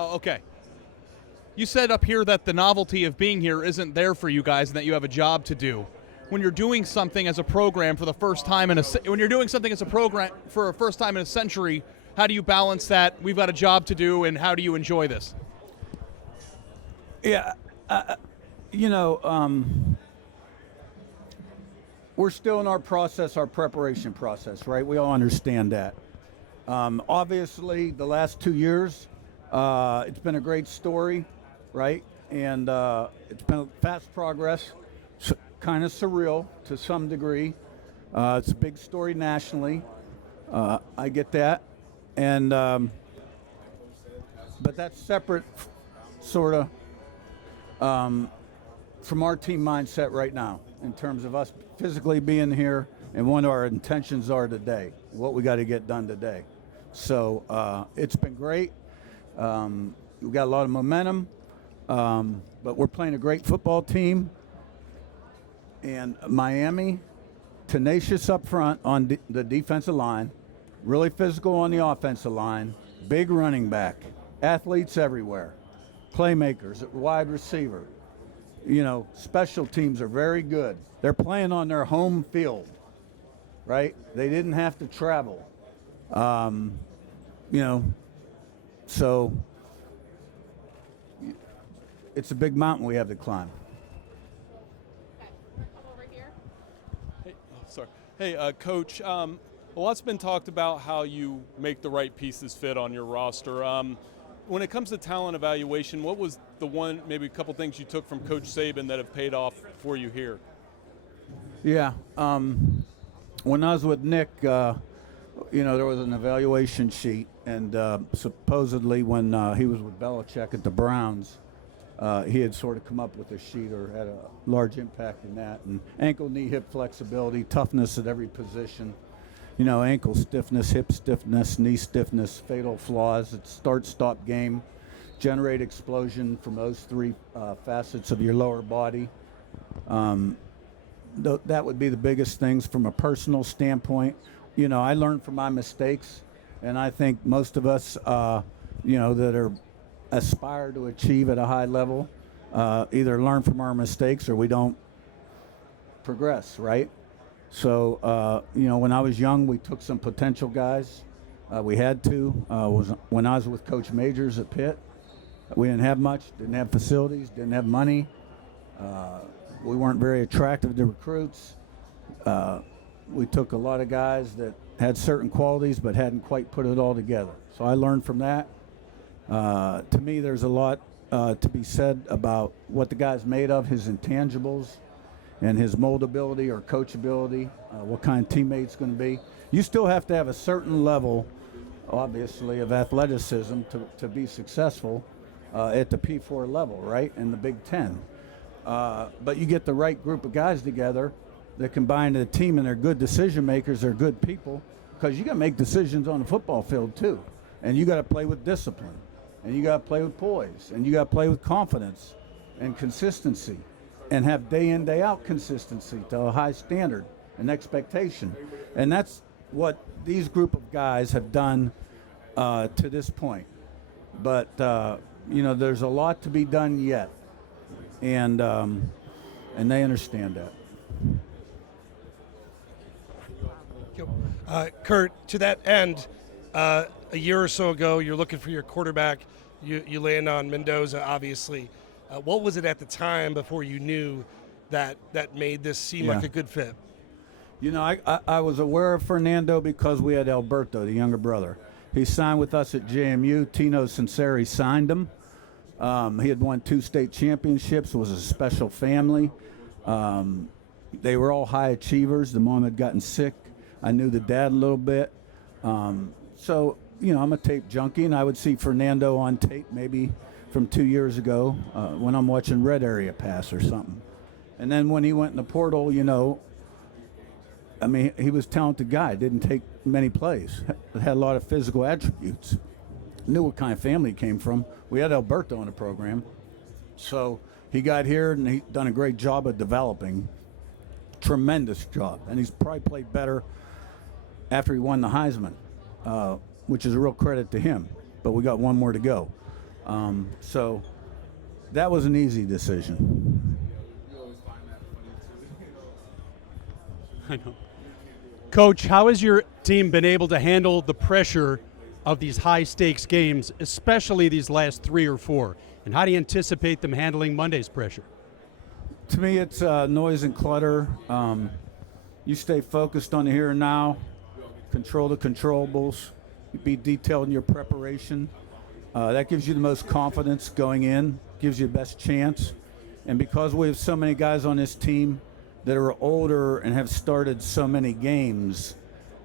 Oh, okay. You said up here that the novelty of being here isn't there for you guys and that you have a job to do. When you're doing something as a program for the first time when you're doing something as a program for a first time in a century, how do you balance that? We've got a job to do, and how do you enjoy this? Yeah, we're still in our preparation process, right? We all understand that. Obviously, the last 2 years, it's been a great story, right? And it's been fast progress, kind of surreal to some degree. It's a big story nationally. I get that. And but that's separate, sort of, from our team mindset right now in terms of us physically being here and what our intentions are today, what we got to get done today. So it's been great. We've got a lot of momentum, but we're playing a great football team. And Miami, tenacious up front on the defensive line, really physical on the offensive line, big running back, athletes everywhere, playmakers at wide receiver. Special teams are very good. They're playing on their home field, right? They didn't have to travel. So it's a big mountain we have to climb. Over here. Hey, sorry. Hey, Coach, a lot's been talked about how you make the right pieces fit on your roster. When it comes to talent evaluation, what was the one, maybe a couple things you took from Coach Saban that have paid off for you here? Yeah. When I was with Nick, there was an evaluation sheet, and supposedly when he was with Belichick at the Browns, he had sort of come up with a sheet or had a large impact in that. And ankle, knee, hip flexibility, toughness at every position. Ankle stiffness, hip stiffness, knee stiffness, fatal flaws. It's start-stop game. Generate explosion from those three facets of your lower body. That would be the biggest things from a personal standpoint. I learned from my mistakes, and I think most of us, that are aspire to achieve at a high level, either learn from our mistakes or we don't progress, right? So, when I was young, we took some potential guys. We had to. When I was with Coach Majors at Pitt, we didn't have much, didn't have facilities, didn't have money. We weren't very attractive to recruits. We took a lot of guys that had certain qualities but hadn't quite put it all together. So I learned from that. To me, there's a lot to be said about what the guy's made of, his intangibles, and his moldability or coachability, what kind of teammate it's going to be. You still have to have a certain level, obviously, of athleticism to be successful at the P4 level, right, in the Big Ten. But you get the right group of guys together that combine to a team, and they're good decision makers, they're good people, because you got to make decisions on the football field too. And you got to play with discipline, and you got to play with poise, and you got to play with confidence and consistency, and have day in, day out consistency to a high standard and expectation. And that's what these group of guys have done to this point. But, there's a lot to be done yet. And they understand that. Curt, to that end, a year or so ago, you're looking for your quarterback. You land on Mendoza, obviously. What was it at the time before you knew that made this seem like a good fit? I was aware of Fernando because we had Alberto, the younger brother. He signed with us at JMU. Tino Sinceri signed him. He had won 2 state championships, was a special family. They were all high achievers. The mom had gotten sick. I knew the dad a little bit. So, I'm a tape junkie, and I would see Fernando on tape maybe from 2 years ago when I'm watching Red Area Pass or something. And then when he went in the portal, he was a talented guy. Didn't take many plays. Had a lot of physical attributes. Knew what kind of family he came from. We had Alberto in the program. So he got here, and he done a great job of developing. Tremendous job. And he's probably played better after he won the Heisman, which is a real credit to him. But we got one more to go. So that was an easy decision. I know. Coach, how has your team been able to handle the pressure of these high-stakes games, especially these last 3 or 4? And how do you anticipate them handling Monday's pressure? To me, it's noise and clutter. You stay focused on the here and now, control the controllables, be detailed in your preparation. That gives you the most confidence going in, gives you the best chance. And because we have so many guys on this team that are older and have started so many games,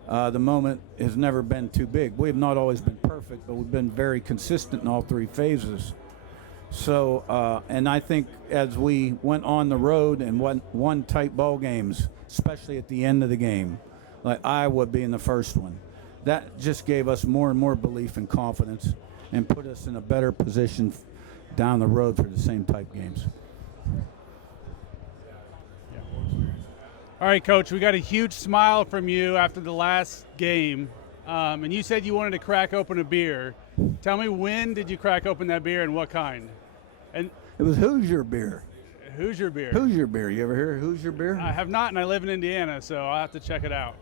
the moment has never been too big. We have not always been perfect, but we've been very consistent in all 3 phases. So, and I think as we went on the road and won tight ball games, especially at the end of the game, like Iowa being the first one, that just gave us more and more belief and confidence and put us in a better position down the road for the same type games. All right, Coach, we got a huge smile from you after the last game, and you said you wanted to crack open a beer. Tell me, when did you crack open that beer and what kind? And It was Hoosier beer. Hoosier beer. Hoosier beer. You ever hear of Hoosier beer? I have not, and I live in Indiana, so I'll have to check it out.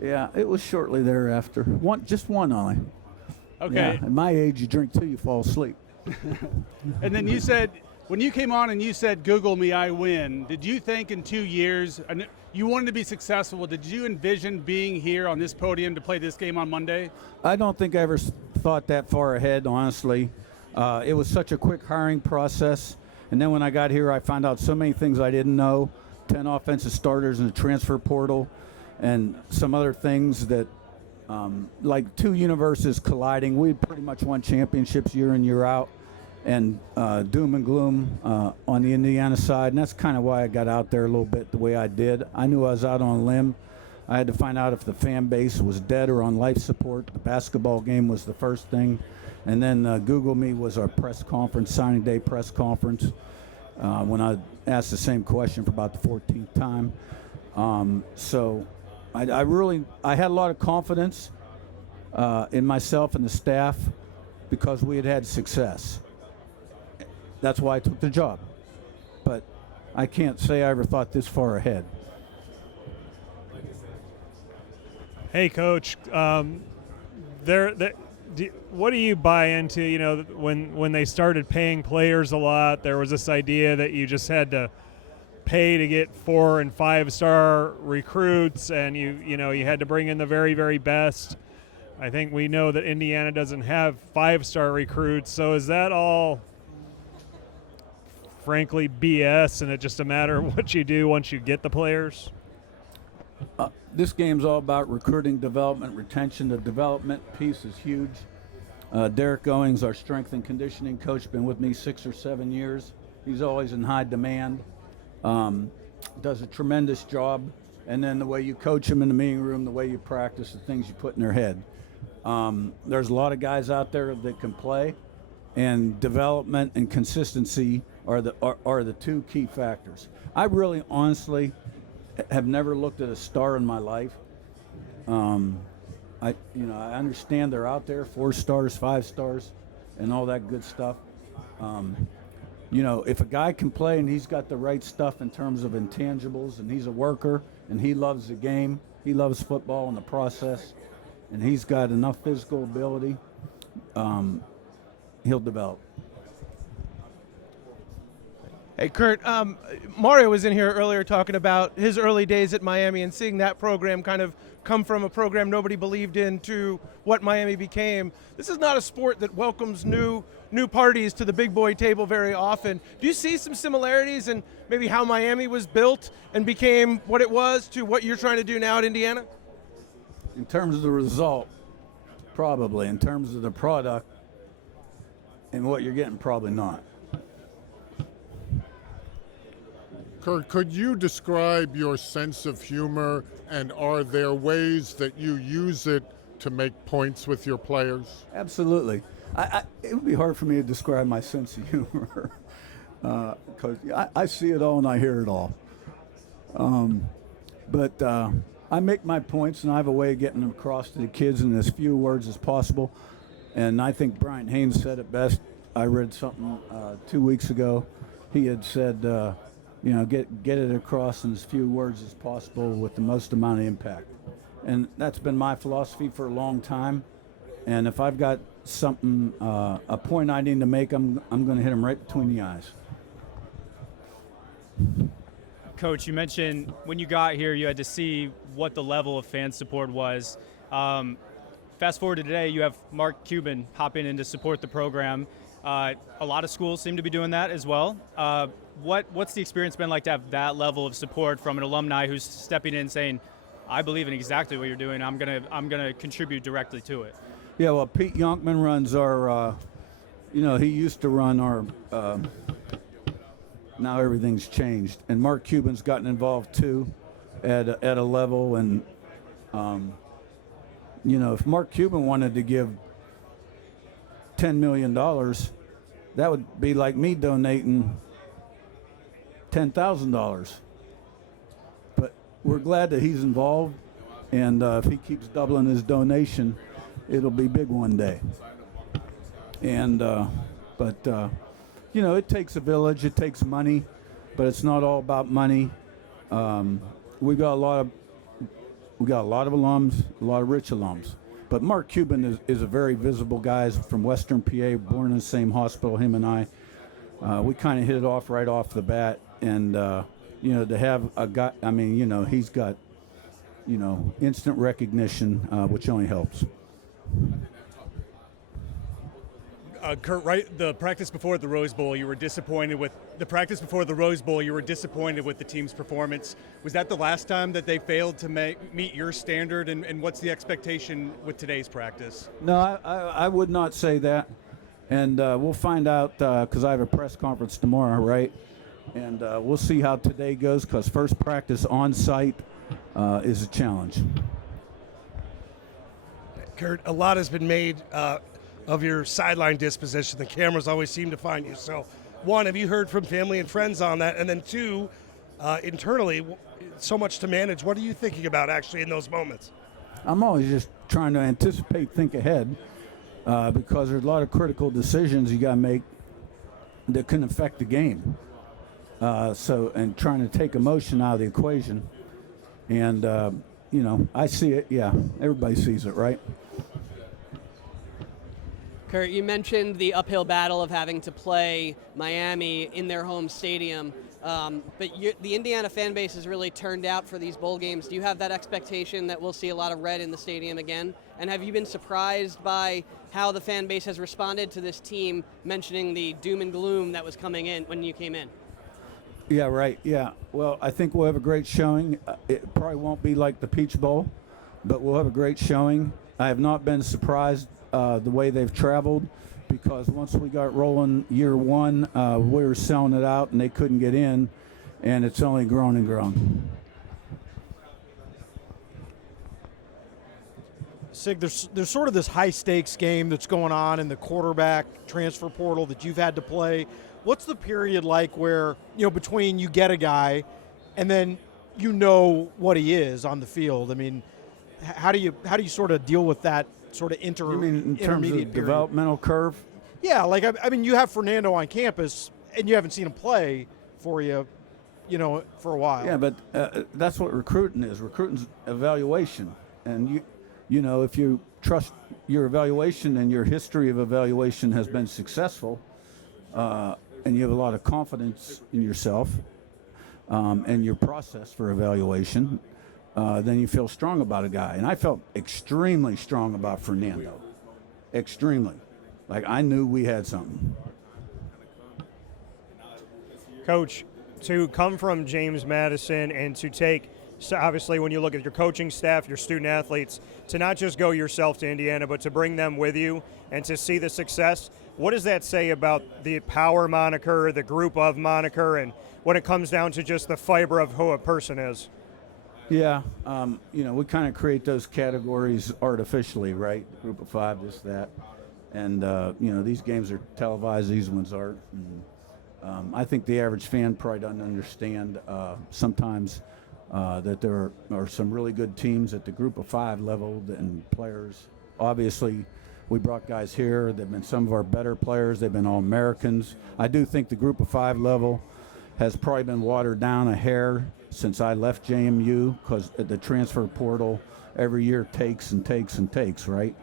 Yeah, it was shortly thereafter. Just one only. Okay. Yeah, at my age, you drink 2, you fall asleep. And then you said, when you came on and you said, Google me, I win, did you think in 2 years, you wanted to be successful, did you envision being here on this podium to play this game on Monday? I don't think I ever thought that far ahead, honestly. It was such a quick hiring process. And then when I got here, I found out so many things I didn't know, 10 offensive starters in the transfer portal, and some other things that, like 2 universes colliding. We pretty much won championships year in, year out, and doom and gloom on the Indiana side. And that's kind of why I got out there a little bit the way I did. I knew I was out on a limb. I had to find out if the fan base was dead or on life support. The basketball game was the first thing. And then Google Me was our press conference, signing day press conference, when I asked the same question for about the 14th time. So I had a lot of confidence in myself and the staff because we had success. That's why I took the job. But I can't say I ever thought this far ahead. Hey, Coach. What do you buy into? You know, when they started paying players a lot, there was this idea that you just had to pay to get 4- and 5-star recruits, and you had to bring in the very, very best. I think we know that Indiana doesn't have 5-star recruits, so is that all, frankly, BS, and it's just a matter of what you do once you get the players? This game's all about recruiting, development, retention. The development piece is huge. Derek Owings, our strength and conditioning coach, been with me 6 or 7 years. He's always in high demand. Does a tremendous job. And then the way you coach them in the meeting room, the way you practice, the things you put in their head. There's a lot of guys out there that can play, and development and consistency are the 2 key factors. I really, honestly, have never looked at a star in my life. I understand they're out there, 4 stars, 5 stars, and all that good stuff. If a guy can play and he's got the right stuff in terms of intangibles, and he's a worker, and he loves the game, he loves football and the process, and he's got enough physical ability, he'll develop. Hey, Curt, Mario was in here earlier talking about his early days at Miami and seeing that program kind of come from a program nobody believed in to what Miami became. This is not a sport that welcomes new parties to the big boy table very often. Do you see some similarities in maybe how Miami was built and became what it was to what you're trying to do now at Indiana? In terms of the result, probably. In terms of the product and what you're getting, probably not. Curt, could you describe your sense of humor, and are there ways that you use it to make points with your players? Absolutely. It would be hard for me to describe my sense of humor because I see it all and I hear it all. But I make my points, and I have a way of getting them across to the kids in as few words as possible. And I think Brian Haynes said it best. I read something 2 weeks ago. He had said, get it across in as few words as possible with the most amount of impact. And that's been my philosophy for a long time. And if I've got something, a point I need to make, I'm going to hit him right between the eyes. Coach, you mentioned when you got here, you had to see what the level of fan support was. Fast forward to today, you have Mark Cuban hopping in to support the program. A lot of schools seem to be doing that as well. What's the experience been like to have that level of support from an alumni who's stepping in saying, I believe in exactly what you're doing. I'm gonna contribute directly to it. Yeah, well, Pete Yonkman runs our, he used to run our, now everything's changed. And Mark Cuban's gotten involved too at a level. And, if Mark Cuban wanted to give $10 million, that would be like me donating $10,000. But we're glad that he's involved, and if he keeps doubling his donation, it'll be big one day. And it takes a village, it takes money, but it's not all about money. We got a lot of alums, a lot of rich alums. But Mark Cuban is a very visible guy. He's from Western PA, born in the same hospital, him and I. We kind of hit it off right off the bat. And, to have a guy, he's got, instant recognition, which only helps. Curt, right? The practice before the Rose Bowl, you were disappointed with the team's performance. Was that the last time that they failed to meet your standard? And what's the expectation with today's practice? No, I would not say that. And we'll find out because I have a press conference tomorrow, right? And we'll see how today goes because first practice on site is a challenge. Curt, a lot has been made of your sideline disposition. The cameras always seem to find you. So, one, have you heard from family and friends on that? And then two, internally, so much to manage. What are you thinking about actually in those moments? I'm always just trying to anticipate, think ahead, because there's a lot of critical decisions you got to make that can affect the game. And trying to take emotion out of the equation. And, I see it. Yeah, everybody sees it, right? Curt, you mentioned the uphill battle of having to play Miami in their home stadium, but the Indiana fan base has really turned out for these bowl games. Do you have that expectation that we'll see a lot of red in the stadium again? And have you been surprised by how the fan base has responded to this team, mentioning the doom and gloom that was coming in when you came in? Yeah, right. Yeah. Well, I think we'll have a great showing. It probably won't be like the Peach Bowl, but we'll have a great showing. I have not been surprised the way they've traveled because once we got rolling year one, we were selling it out and they couldn't get in, and it's only grown and grown. Sig, there's sort of this high-stakes game that's going on in the quarterback transfer portal that you've had to play. What's the period like where, between you get a guy and then what he is on the field? I mean, how do you sort of deal with that sort of You mean in terms intermediate of period? developmental curve? Yeah, like I mean, you have Fernando on campus and you haven't seen him play for you, for a while. Yeah, but that's what recruiting is. Recruiting's evaluation. And, if you trust your evaluation and your history of evaluation has been successful, and you have a lot of confidence in yourself and your process for evaluation, then you feel strong about a guy. And I felt extremely strong about Fernando. Extremely. Like I knew we had something. Coach, to come from James Madison and to take, so obviously when you look at your coaching staff, your student athletes, to not just go yourself to Indiana, but to bring them with you and to see the success, what does that say about the power moniker, the group of moniker, and when it comes down to just the fiber of who a person is? Yeah, we kind of create those categories artificially, right? Group of five, this, that. And, these games are televised, these ones aren't. And, I think the average fan probably doesn't understand sometimes that there are some really good teams at the group of five level and players. Obviously, We brought guys here. They've been some of our better players. They've been All-Americans. I do think the Group of 5 level has probably been watered down a hair since I left JMU, because the transfer portal every year takes and takes and takes, right?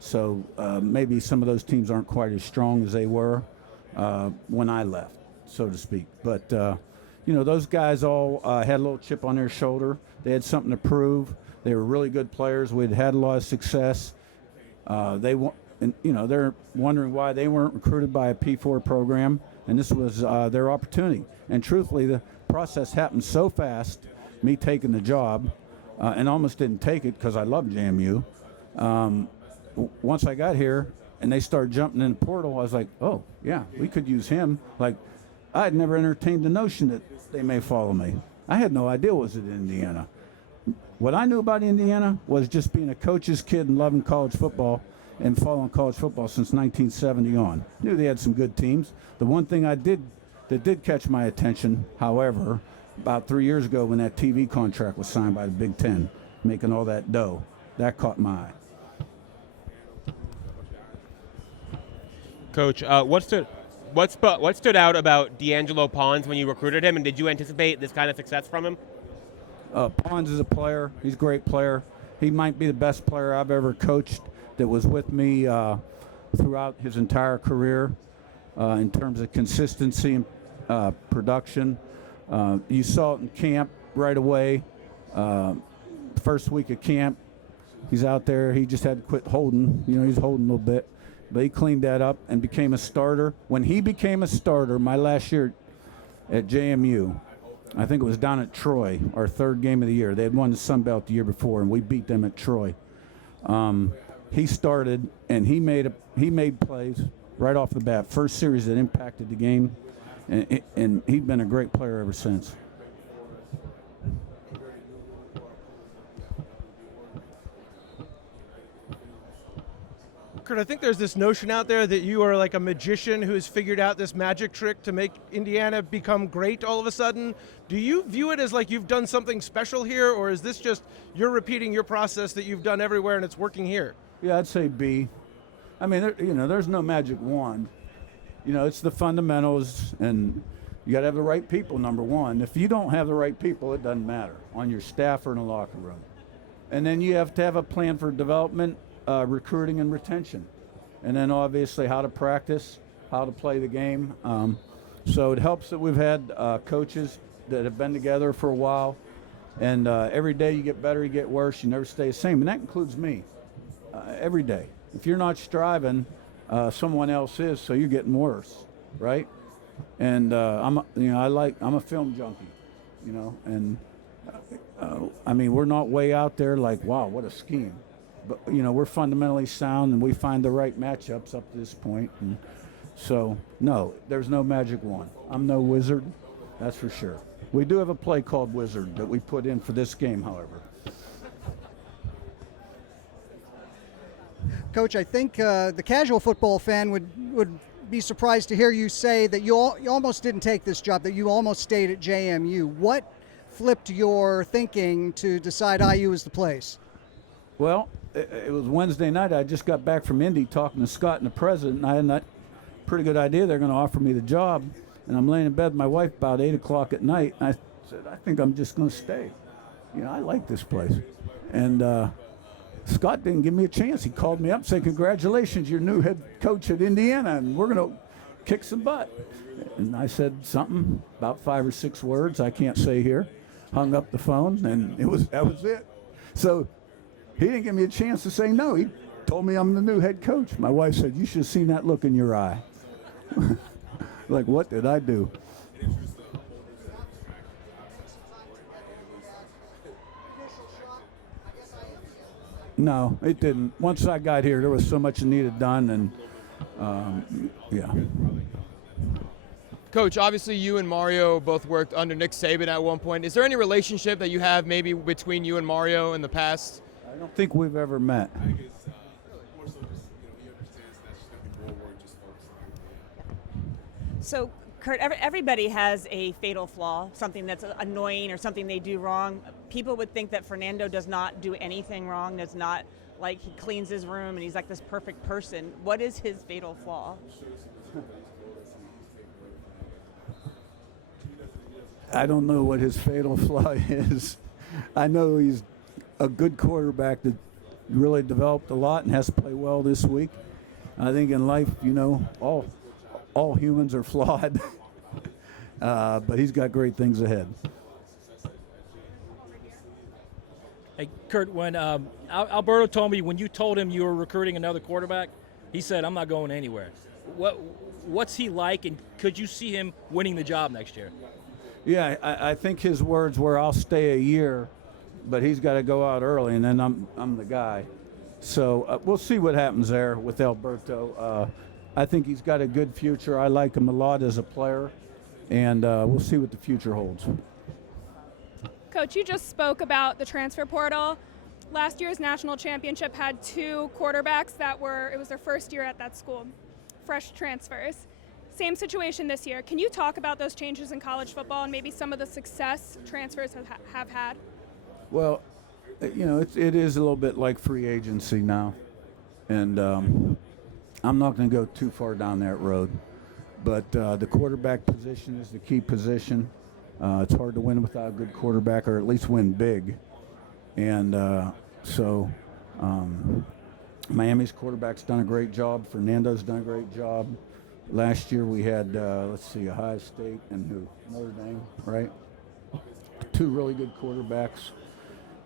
So maybe some of those teams aren't quite as strong as they were when I left, so to speak. But, those guys all had a little chip on their shoulder. They had something to prove. They were really good players. We'd had a lot of success. They're wondering why they weren't recruited by a P4 program, and this was their opportunity. And truthfully, the process happened so fast, me taking the job, and almost didn't take it because I love JMU. Once I got here and they started jumping in the portal, I was like, oh, yeah, we could use him. Like, I had never entertained the notion that they may follow me. I had no idea what was in Indiana. What I knew about Indiana was just being a coach's kid and loving college football and following college football since 1970 on. Knew they had some good teams. The one thing that did catch my attention, however, about 3 years ago when that TV contract was signed by the Big Ten, making all that dough, that caught my eye. Coach, what stood out about D'Angelo Pons when you recruited him, and did you anticipate this kind of success from him? Pons is a player. He's a great player. He might be the best player I've ever coached that was with me throughout his entire career in terms of consistency and production. You saw it in camp right away. First week of camp, he's out there. He just had to quit holding. He's holding a little bit. But he cleaned that up and became a starter. When he became a starter, my last year at JMU, I think it was down at Troy, our third game of the year. They had won the Sun Belt the year before, and we beat them at Troy. He started, and he made plays right off the bat. First series that impacted the game, and he'd been a great player ever since. Curt, I think there's this notion out there that you are like a magician who has figured out this magic trick to make Indiana become great all of a sudden. Do you view it as like you've done something special here, or is this just you're repeating your process that you've done everywhere and it's working here? Yeah, I'd say B. I mean, there's no magic wand. It's the fundamentals, and you got to have the right people, number one. If you don't have the right people, it doesn't matter on your staff or in the locker room. And then you have to have a plan for development, recruiting and retention, and then obviously how to practice, how to play the game. So it helps that we've had coaches that have been together for a while, and every day you get better, you get worse, you never stay the same, and that includes me. Every day, if you're not striving, someone else is, so you're getting worse, right? And I'm a film junkie, and I mean, we're not way out there like, wow, what a scheme. But, we're fundamentally sound, and we find the right matchups up to this point. And so, no, there's no magic wand. I'm no wizard, that's for sure. We do have a play called Wizard that we put in for this game, however. Coach, I think the casual football fan would be surprised to hear you say that you almost didn't take this job, that you almost stayed at JMU. What flipped your thinking to decide IU is the place? Well, it was Wednesday night. I just got back from Indy talking to Scott and the president, and I had a pretty good idea they're going to offer me the job. And I'm laying in bed with my wife about 8 o'clock at night, and I said, I think I'm just going to stay. I like this place. And Scott didn't give me a chance. He called me up and said, congratulations, you're new head coach at Indiana, and we're going to kick some butt. And I said something, about 5 or 6 words I can't say here, hung up the phone, and that was it. So he didn't give me a chance to say no. He told me I'm the new head coach. My wife said, you should have seen that look in your eye. Like, what did I do? No, it didn't. Once I got here, there was so much needed done, and yeah. Coach, obviously you and Mario both worked under Nick Saban at one point. Is there any relationship that you have maybe between you and Mario in the past? I don't think we've ever met. So, Curt, everybody has a fatal flaw, something that's annoying or something they do wrong. People would think that Fernando does not do anything wrong, does not like he cleans his room and he's like this perfect person. What is his fatal flaw? I don't know what his fatal flaw is. I know he's a good quarterback that really developed a lot and has to play well this week. I think in life, all humans are flawed, but he's got great things ahead. Hey, Curt, when Alberto told me when you told him you were recruiting another quarterback, he said, "I'm not going anywhere." What's he like, and could you see him winning the job next year? Yeah, I think his words were, "I'll stay a year, but he's got to go out early, and then I'm the guy." So we'll see what happens there with Alberto. I think he's got a good future. I like him a lot as a player, and we'll see what the future holds. Coach, you just spoke about the transfer portal. Last year's national championship had 2 quarterbacks it was their first year at that school, fresh transfers. Same situation this year. Can you talk about those changes in college football and maybe some of the success transfers have had? Well, it is a little bit like free agency now, and I'm not going to go too far down that road. But the quarterback position is the key position. It's hard to win without a good quarterback, or at least win big. And so Miami's quarterback's done a great job. Fernando's done a great job. Last year we had, Ohio State and Notre Dame, right? 2 really good quarterbacks.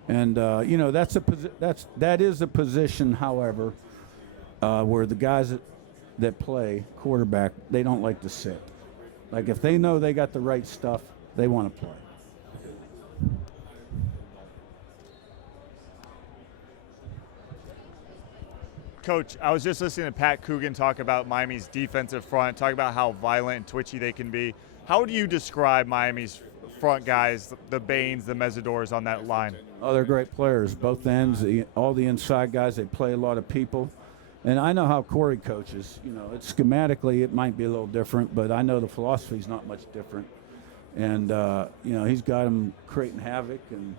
And that is a position, however, where the guys that play quarterback, they don't like to sit. Like if they know they got the right stuff, they want to play. Coach, I was just listening to Pat Coogan talk about Miami's defensive front, talk about how violent and twitchy they can be. How would you describe Miami's front guys, the Baines, the Mesidors on that line? Oh, they're great players, both ends, all the inside guys. They play a lot of people. And I know how Corey coaches. It's schematically it might be a little different, but I know the philosophy's not much different. And, he's got them creating havoc and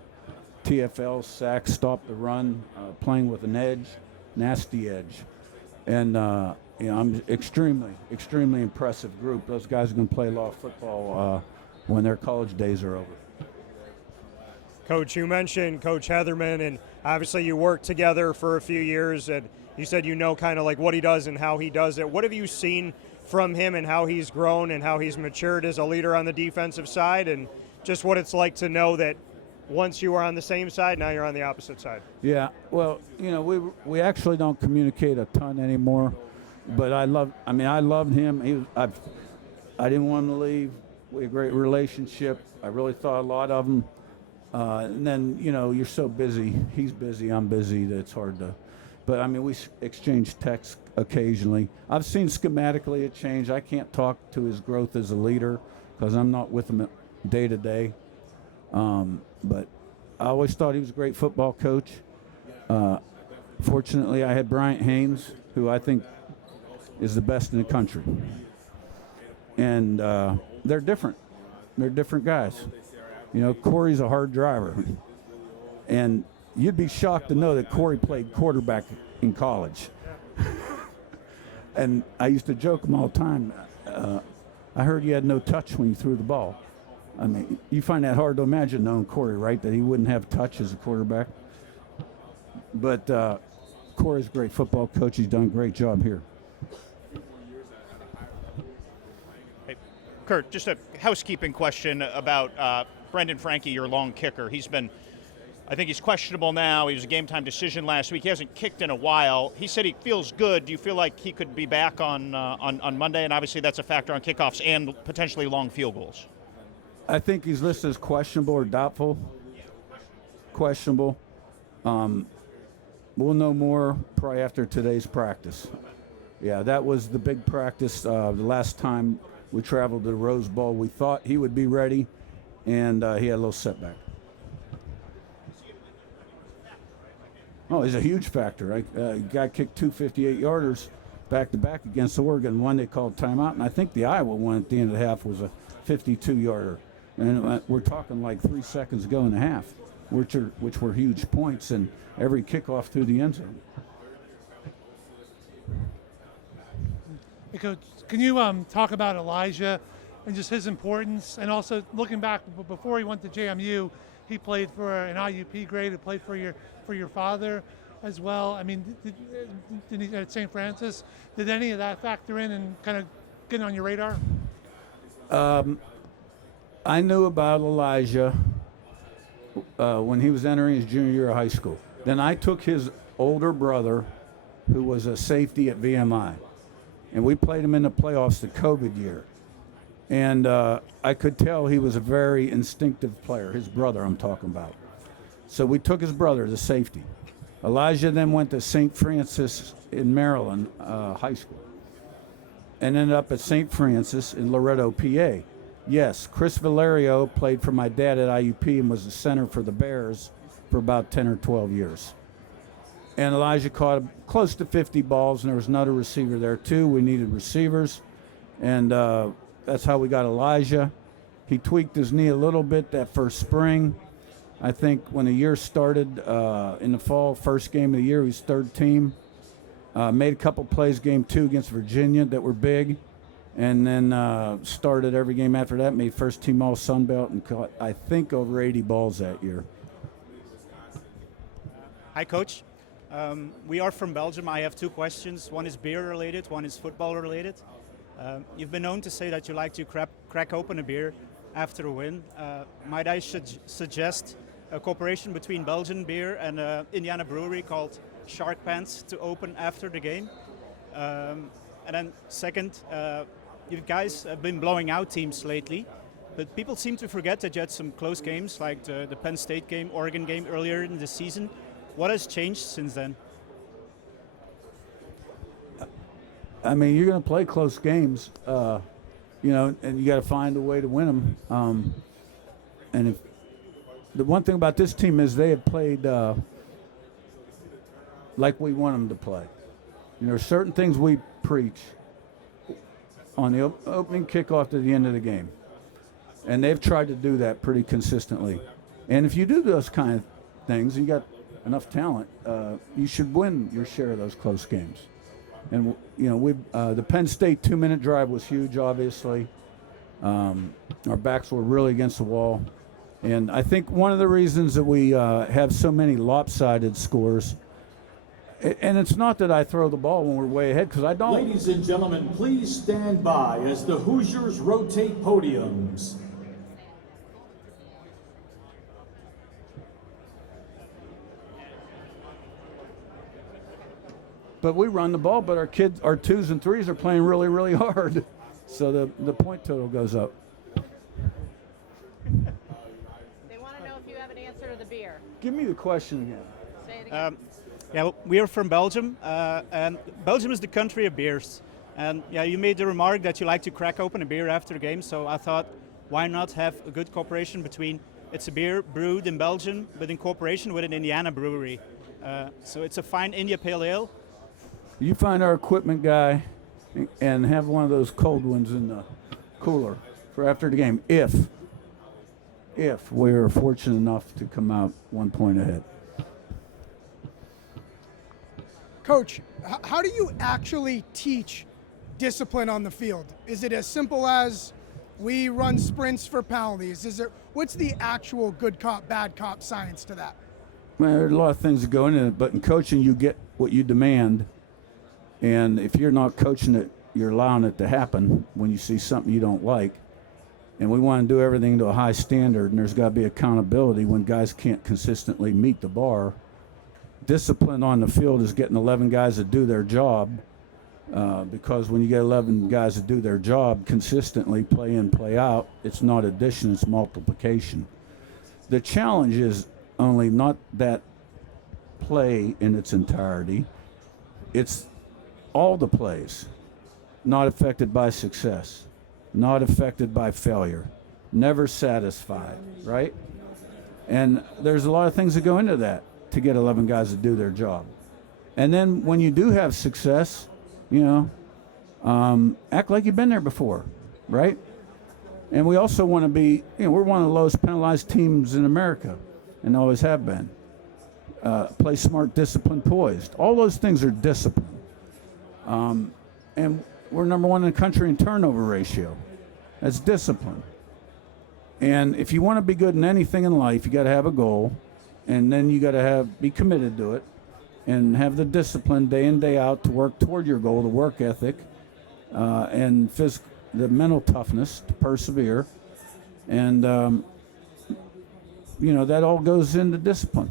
TFL, sacks, stop the run, playing with an edge, nasty edge. And, I'm extremely, extremely impressive group. Those guys are going to play a lot of football when their college days are over. Coach, you mentioned Coach Heatherman, and obviously you worked together for a few years, and you said kind of like what he does and how he does it. What have you seen from him and how he's grown and how he's matured as a leader on the defensive side, and just what it's like to know that once you were on the same side, now you're on the opposite side? Yeah, well, we actually don't communicate a ton anymore, but I loved him. I didn't want him to leave. We had a great relationship. I really thought a lot of him. And then, you're so busy. He's busy, I'm busy, that it's hard to. But, we exchange texts occasionally. I've seen schematically a change. I can't talk to his growth as a leader because I'm not with him day to day. But I always thought he was a great football coach. Fortunately, I had Bryant Haynes, who I think is the best in the country. And they're different. They're different guys. Corey's a hard driver. And you'd be shocked to know that Corey played quarterback in college. And I used to joke him all the time. I heard you had no touch when you threw the ball. You find that hard to imagine knowing Corey, right? That he wouldn't have touch as a quarterback. But Corey's a great football coach. He's done a great job here. Hey, Curt, just a housekeeping question about Brendan Frankie, your long kicker. I think he's questionable now. He was a game-time decision last week. He hasn't kicked in a while. He said he feels good. Do you feel like he could be back on Monday? And obviously that's a factor on kickoffs and potentially long field goals. I think he's listed as questionable or doubtful. Questionable. We'll know more probably after today's practice. Yeah, that was the big practice. The last time we traveled to the Rose Bowl, we thought he would be ready, and he had a little setback. Oh, he's a huge factor. Right? Guy kicked 2 58-yarders back-to-back against Oregon. One they called timeout, and I think the Iowa one at the end of the half was a 52-yarder. And we're talking like 3 seconds ago in the half. which were huge points, and every kickoff through the end zone. Hey, Coach, can you talk about Elijah and just his importance? And also looking back, before he went to JMU, he played for an IUP grade. He played for your father as well. I mean, did he at St. Francis? Did any of that factor in and kind of get on your radar? I knew about Elijah when he was entering his junior year of high school. Then I took his older brother, who was a safety at VMI, and we played him in the playoffs the COVID year. And I could tell he was a very instinctive player, his brother I'm talking about. So we took his brother, the safety. Elijah then went to St. Francis in Maryland high school and ended up at St. Francis in Loretto, PA. Yes, Chris Valerio played for my dad at IUP and was the center for the Bears for about 10 or 12 years. And Elijah caught close to 50 balls, and there was another receiver there too. We needed receivers, and that's how we got Elijah. He tweaked his knee a little bit that first spring. I think when the year started in the fall, first game of the year, he was third team. Made a couple plays game 2 against Virginia that were big, and then started every game after that, made first team all Sun Belt, and caught, I think, over 80 balls that year. Hi, Coach. We are from Belgium. I have 2 questions. One is beer related, one is football related. You've been known to say that you like to crack open a beer after a win. Might I suggest a cooperation between Belgian beer and Indiana brewery called Shark Pants to open after the game? And then second, you guys have been blowing out teams lately, but people seem to forget that you had some close games like the Penn State game, Oregon game earlier in the season. What has changed since then? I mean, you're going to play close games, and you got to find a way to win them. And if the one thing about this team is they have played like we want them to play. Certain things we preach on the opening kickoff to the end of the game, and they've tried to do that pretty consistently. And if you do those kind of things, you got enough talent, you should win your share of those close games. And the Penn State 2-minute drive was huge, obviously. Our backs were really against the wall. And I think one of the reasons that we have so many lopsided scores, and it's not that I throw the ball when we're way ahead, because I don't. Ladies and gentlemen, please stand by as the Hoosiers rotate podiums. But we run the ball, but our 2s and 3s are playing really, really hard. So the point total goes up. They want to know if you have an answer to the beer. Give me the question again. Say it again. Well, we are from Belgium, and Belgium is the country of beers. And you made the remark that you like to crack open a beer after the game, so I thought, why not have a good cooperation between, it's a beer brewed in Belgium, but in cooperation with an Indiana brewery. So it's a fine India Pale Ale. You find our equipment guy and have one of those cold ones in the cooler for after the game, if we're fortunate enough to come out 1 point ahead. Coach, how do you actually teach discipline on the field? Is it as simple as we run sprints for penalties? What's the actual good cop, bad cop science to that? Well, there are a lot of things that go into it, but in coaching you get what you demand. And if you're not coaching it, you're allowing it to happen when you see something you don't like. And we want to do everything to a high standard, and there's got to be accountability when guys can't consistently meet the bar. Discipline on the field is getting 11 guys to do their job, because when you get 11 guys to do their job consistently, play in, play out, it's not addition, it's multiplication. The challenge is only not that play in its entirety, it's all the plays not affected by success, not affected by failure, never satisfied, right? And there's a lot of things that go into that to get 11 guys to do their job. And then when you do have success, act like you've been there before, right? And we also want to be, we're one of the lowest penalized teams in America. and always have been. Play smart, disciplined, poised. All those things are discipline. And we're number one in the country in turnover ratio. That's discipline. And if you want to be good in anything in life, you got to have a goal, and then you got to be committed to it, and have the discipline day in, day out to work toward your goal, the work ethic, and the mental toughness to persevere. And, that all goes into discipline.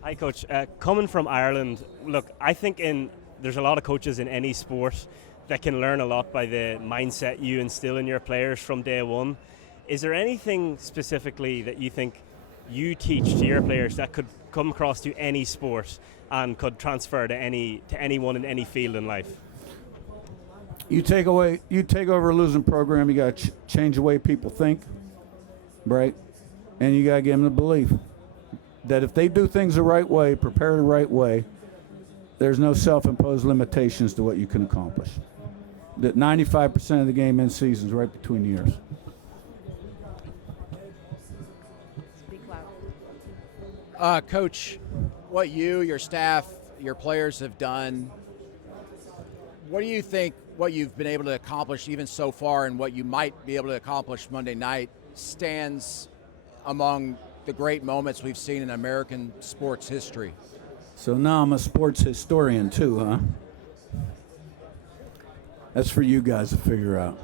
Hi, Coach. Coming from Ireland, look, I think there's a lot of coaches in any sport that can learn a lot by the mindset you instill in your players from day one. Is there anything specifically that you think you teach to your players that could come across to any sport and could transfer to anyone in any field in life? You take over a losing program, you got to change the way people think, right? And you got to give them the belief that if they do things the right way, prepare the right way, there's no self-imposed limitations to what you can accomplish. That 95% of the game in season is right between the ears. Coach, what you, your staff, your players have done, what do you think what you've been able to accomplish even so far and what you might be able to accomplish Monday night stands among the great moments we've seen in American sports history? So now I'm a sports historian too, huh? That's for you guys to figure out.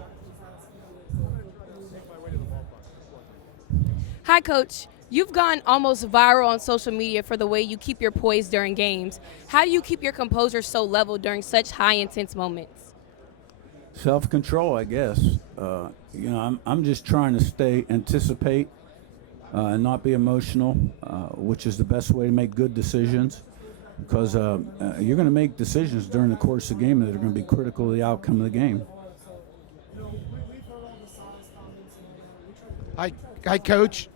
Hi, Coach. You've gone almost viral on social media for the way you keep your poise during games. How do you keep your composure so level during such high, intense moments? Self-control, I guess. I'm just trying to anticipate, and not be emotional, which is the best way to make good decisions. Because you're going to make decisions during the course of the game that are going to be critical to the outcome of the game. Hi, Coach.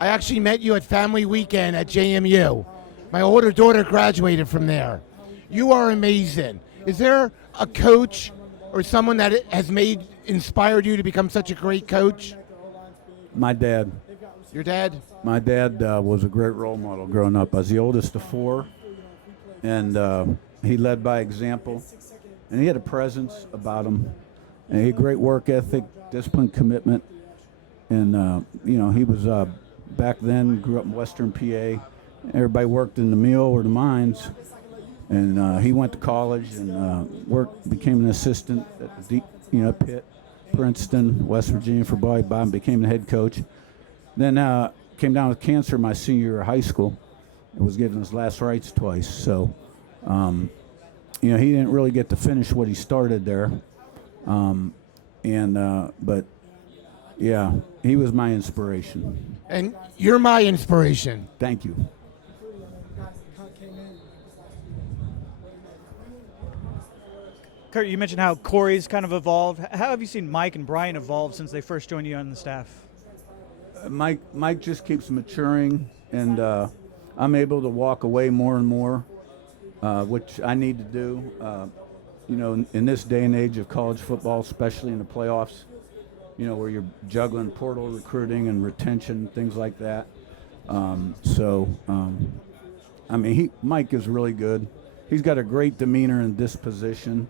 I actually met you at Family Weekend at JMU. My older daughter graduated from there. You are amazing. Is there a coach or someone that has inspired you to become such a great coach? My dad. Your dad? My dad was a great role model growing up. I was the oldest of four, and he led by example, and he had a presence about him, and he had great work ethic, discipline, commitment, and he was back then, grew up in Western PA. Everybody worked in the mill or the mines, and he went to college and became an assistant at Pitt, Princeton, West Virginia for volleyball, became the head coach. Then came down with cancer my senior year of high school. And was given his last rites twice. So, he didn't really get to finish what he started there. But yeah, he was my inspiration. And you're my inspiration. Thank you. Curt, you mentioned how Corey's kind of evolved. How have you seen Mike and Brian evolve since they first joined you on the staff? Mike just keeps maturing, and I'm able to walk away more and more, which I need to do. In this day and age of college football, especially in the playoffs, where you're juggling portal recruiting and retention, things like that. Mike is really good. He's got a great demeanor and disposition,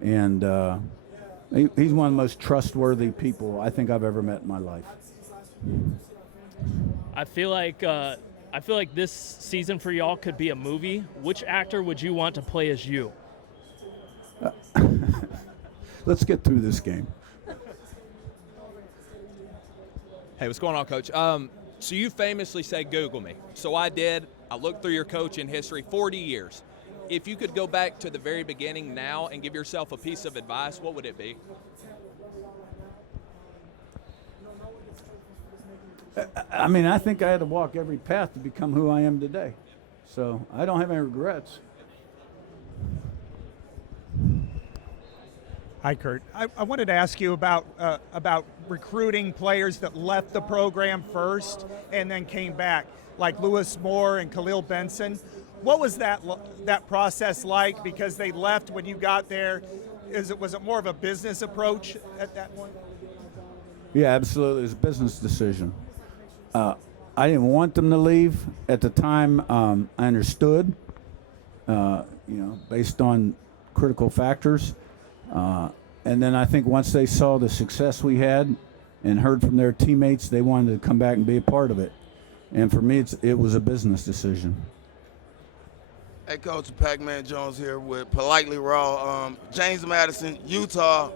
and he's one of the most trustworthy people I think I've ever met in my life. I feel like this season for y'all could be a movie. Which actor would you want to play as you? Let's get through this game. Hey, what's going on, Coach? So you famously said Google me. So I did. I looked through your coaching history, 40 years. If you could go back to the very beginning now and give yourself a piece of advice, what would it be? I think I had to walk every path to become who I am today. So I don't have any regrets. Hi, Curt. I wanted to ask you about recruiting players that left the program first and then came back, like Lewis Moore and Khalil Benson. What was that process like? Because they left when you got there. Was it more of a business approach at that point? Yeah, absolutely. It was a business decision. I didn't want them to leave at the time. I understood, based on critical factors. And then I think once they saw the success we had and heard from their teammates, they wanted to come back and be a part of it. And for me, it was a business decision. Hey, Coach, Pac-Man Jones here with Politely Raw. James Madison, Utah,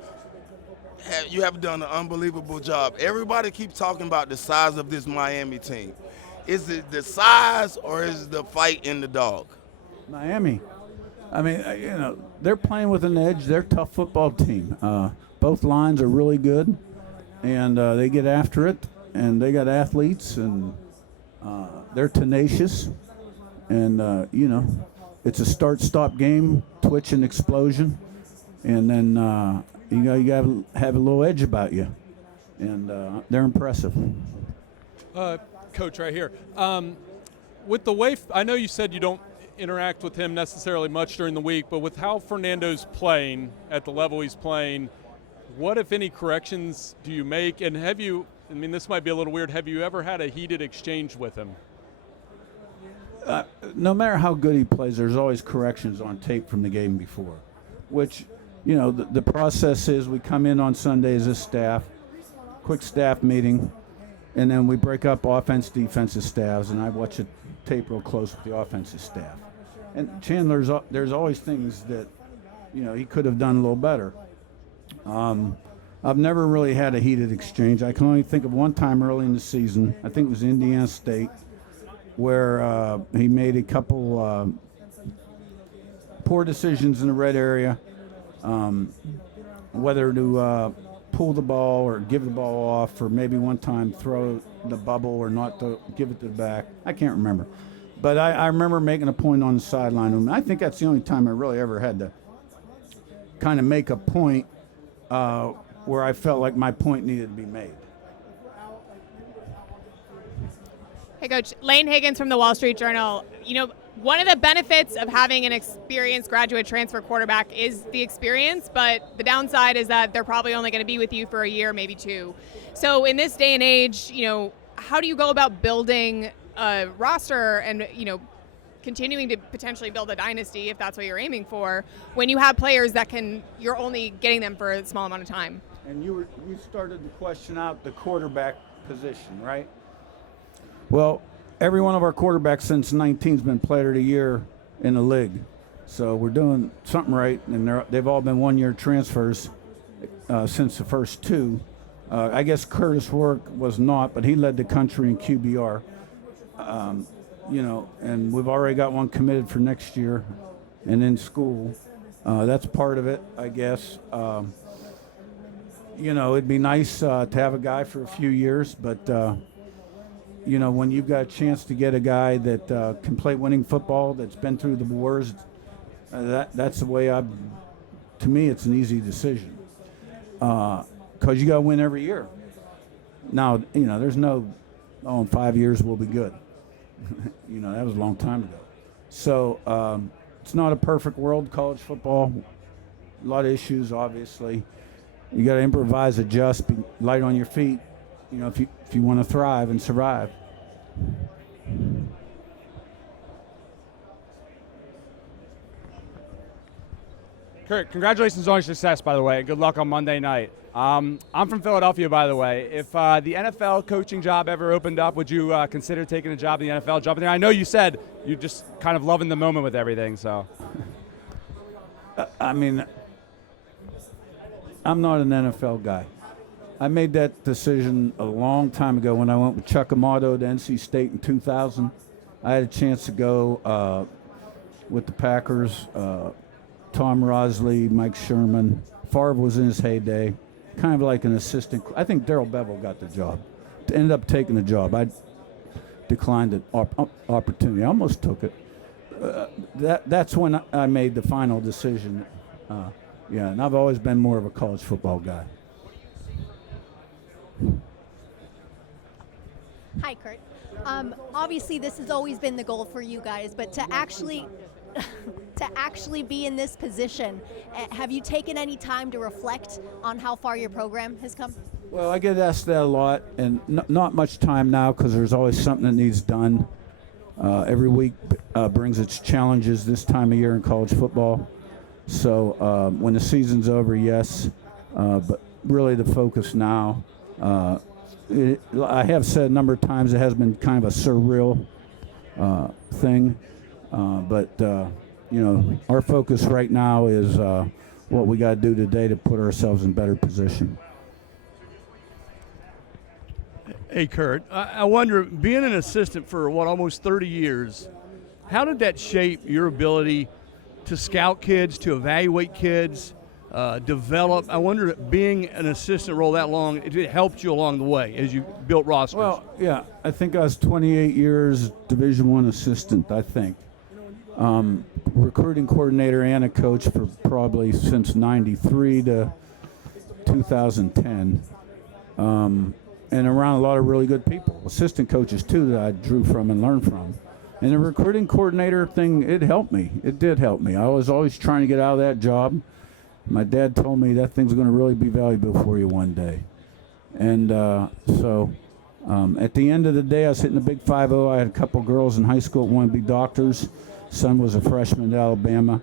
you have done an unbelievable job. Everybody keeps talking about the size of this Miami team. Is it the size or is it the fight in the dog? Miami. I mean, they're playing with an edge. They're a tough football team. Both lines are really good, and they get after it, and they got athletes, and they're tenacious. And, it's a start-stop game, twitch and explosion, and then you got to have a little edge about you, and they're impressive. Coach, right here. With the way I know you said you don't interact with him necessarily much during the week, but with how Fernando's playing at the level he's playing, what, if any, corrections do you make? And have you, this might be a little weird, have you ever had a heated exchange with him? No matter how good he plays, there's always corrections on tape from the game before, which, the process is we come in on Sunday as a staff, quick staff meeting, and then we break up offense, defensive staffs, and I watch the tape real close with the offensive staff. And Chandler's, there's always things that, he could have done a little better. I've never really had a heated exchange. I can only think of one time early in the season, I think it was Indiana State, where he made a couple poor decisions in the red area, whether to pull the ball or give the ball off, or maybe one time throw the bubble or not to give it to the back. I can't remember. But I remember making a point on the sideline. And I think that's the only time I really ever had to kind of make a point where I felt like my point needed to be made. Hey, Coach. Lane Higgins from the Wall Street Journal. One of the benefits of having an experienced graduate transfer quarterback is the experience, but the downside is that they're probably only going to be with you for a year, maybe two. So in this day and age, how do you go about building a roster and, continuing to potentially build a dynasty, if that's what you're aiming for, when you have players that you're only getting them for a small amount of time? And you started the question out the quarterback position, right? Well, every one of our quarterbacks since 19 has been player of the year in the league. So we're doing something right, and they've all been one-year transfers since the first two. I guess Curtis Work was not, but he led the country in QBR. And we've already got one committed for next year and in school. That's part of it, I guess. It'd be nice to have a guy for a few years, but when you've got a chance to get a guy that can play winning football, that's been through the wars, that's the way to me, it's an easy decision. Because you got to win every year. Now, there's no, in 5 years we'll be good. That was a long time ago. So it's not a perfect world, college football. A lot of issues, obviously. You got to improvise, adjust, be light on your feet. If you want to thrive and survive. Curt, congratulations on your success, by the way. Good luck on Monday night. I'm from Philadelphia, by the way. If the NFL coaching job ever opened up, would you consider taking a job in the NFL, jumping there? I know you said you're just kind of loving the moment with everything, so. I'm not an NFL guy. I made that decision a long time ago when I went with Chuck Amato to NC State in 2000. I had a chance to go with the Packers, Tom Rosley, Mike Sherman. Favre was in his heyday, kind of like an assistant. I think Darrell Bevel got the job. Ended up taking the job. I declined the opportunity. I almost took it. That's when I made the final decision. And I've always been more of a college football guy. Hi, Curt. Obviously, this has always been the goal for you guys, but to actually be in this position, have you taken any time to reflect on how far your program has come? Well, I get asked that a lot, and not much time now because there's always something that needs done. Every week brings its challenges this time of year in college football. So when the season's over, yes, but really the focus now. I have said a number of times it has been kind of a surreal thing, but our focus right now is what we got to do today to put ourselves in better position. Hey, Curt, I wonder, being an assistant for almost 30 years, how did that shape your ability to scout kids, to evaluate kids, develop? I wonder, being an assistant role that long, it helped you along the way as you built rosters. Well, yeah, I think I was 28 years Division I assistant, I think. Recruiting coordinator and a coach for probably since 93 to 2010. And around a lot of really good people, assistant coaches too, that I drew from and learned from. And the recruiting coordinator thing, it helped me. It did help me. I was always trying to get out of that job. My dad told me that thing's going to really be valuable for you one day. And so at the end of the day, I was hitting the big 5-0. I had a couple girls in high school that wanted to be doctors. Son was a freshman at Alabama.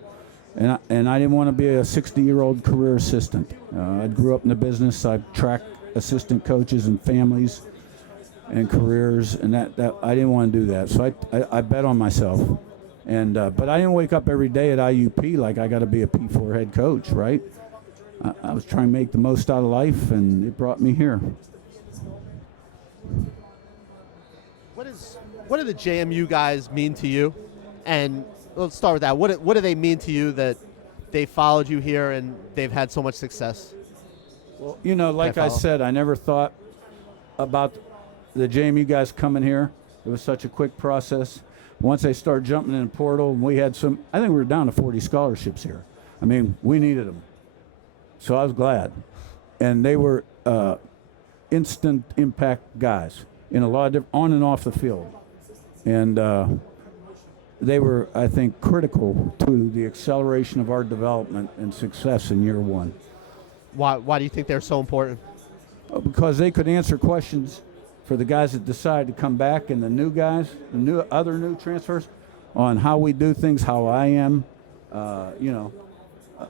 And I didn't want to be a 60-year-old career assistant. I grew up in the business. I tracked assistant coaches and families and careers, and that I didn't want to do that. So I bet on myself. And but I didn't wake up every day at IUP like I got to be a P4 head coach, right? I was trying to make the most out of life, and it brought me here. What do the JMU guys mean to you? And let's start with that. What do they mean to you that they followed you here and they've had so much success? Well, like I said, I never thought about the JMU guys coming here. It was such a quick process. Once they started jumping in the portal, and we had I think we were down to 40 scholarships here. I mean, we needed them. So I was glad. And they were instant impact guys in a lot of different, on and off the field. And they were, I think, critical to the acceleration of our development and success in year one. Why do you think they're so important? Because they could answer questions for the guys that decide to come back, and the new guys, other new transfers, on how we do things, how I am,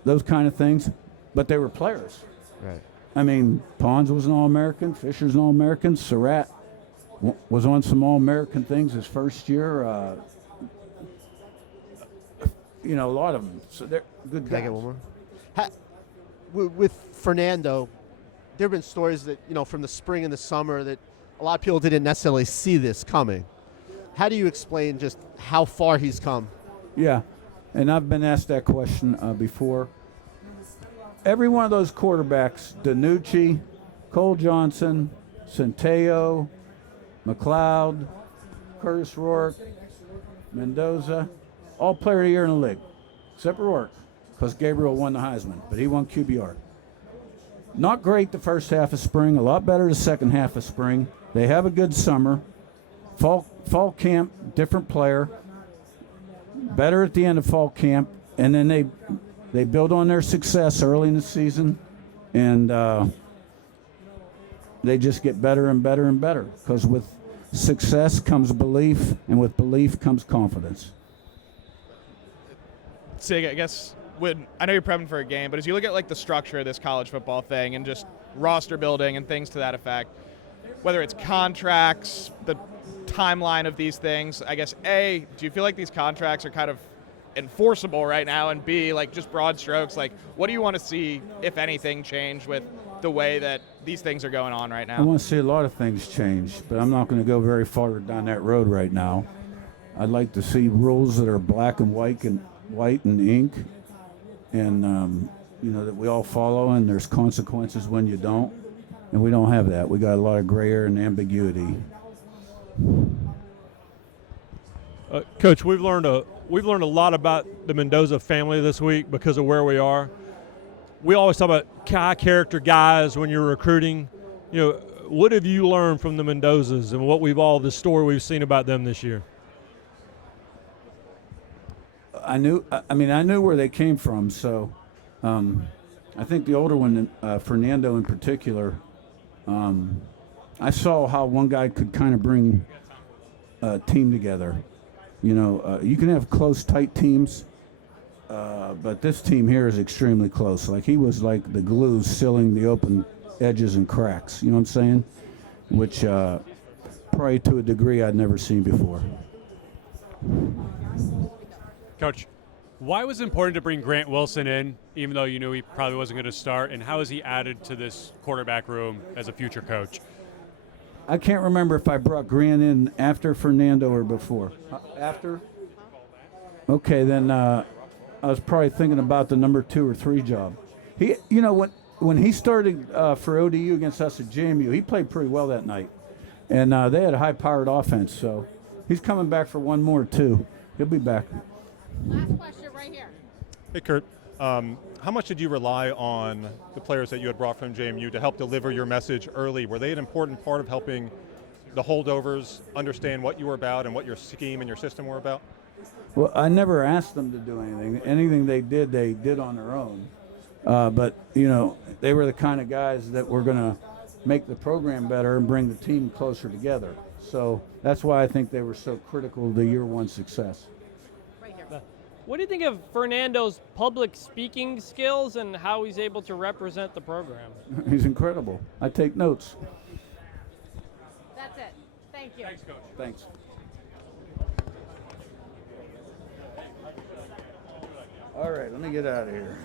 those kind of things. But they were players. Right. I mean, Pons was an All-American, Fisher's an All-American, Surratt was on some All-American things his first year. A lot of them. So they're good guys. Can I get one more? With Fernando, there have been stories that, from the spring and the summer that a lot of people didn't necessarily see this coming. How do you explain just how far he's come? Yeah, and I've been asked that question before. Every one of those quarterbacks, DiNucci, Cole Johnson, Centeo, McLeod, Curtis Rourke, Mendoza, all player of the year in the league, except Rourke, because Gabriel won the Heisman, but he won QBR. Not great the first half of spring, a lot better the second half of spring. They have a good summer. Fall camp, different player. Better at the end of fall camp, and then they build on their success early in the season, and they just get better and better and better, because with success comes belief, and with belief comes confidence. Sig, I guess I know you're prepping for a game, but as you look at the structure of this college football thing and just roster building and things to that effect, whether it's contracts, the timeline of these things, I guess, A, do you feel like these contracts are kind of enforceable right now, and B, just broad strokes, what do you want to see, if anything, change with the way that these things are going on right now? I want to see a lot of things change, but I'm not going to go very far down that road right now. I'd like to see rules that are black and white and ink, and that we all follow, and there's consequences when you don't, and we don't have that. We got a lot of gray area and ambiguity. Coach, we've learned a lot about the Mendoza family this week because of where we are. We always talk about high character guys when you're recruiting. What have you learned from the Mendozas and the story we've seen about them this year? I knew where they came from, so I think the older one, Fernando in particular, I saw how one guy could kind of bring a team together. You know, you can have close, tight teams, but this team here is extremely close. Like, he was like the glue sealing the open edges and cracks. You know what I'm saying? Which probably to a degree I'd never seen before. Coach, why was it important to bring Grant Wilson in, even though you knew he probably wasn't going to start, and how has he added to this quarterback room as a future coach? I can't remember if I brought Grant in after Fernando or before. After? Okay, then I was probably thinking about the number 2 or 3 job. He, you know, when he started for ODU against us at JMU, he played pretty well that night, and they had a high-powered offense. So he's coming back for one more too. He'll be back. Last question right here. Hey, Curt. How much did you rely on the players that you had brought from JMU to help deliver your message early? Were they an important part of helping the holdovers understand what you were about and what your scheme and your system were about? Well, I never asked them to do anything. Anything they did on their own. But, you know, they were the kind of guys that were going to make the program better and bring the team closer together. So that's why I think they were so critical to year one success. What do you think of Fernando's public speaking skills and how he's able to represent the program? He's incredible. I take notes. That's it. Thank you. Thanks, Coach. Thanks. All right, let me get out of here.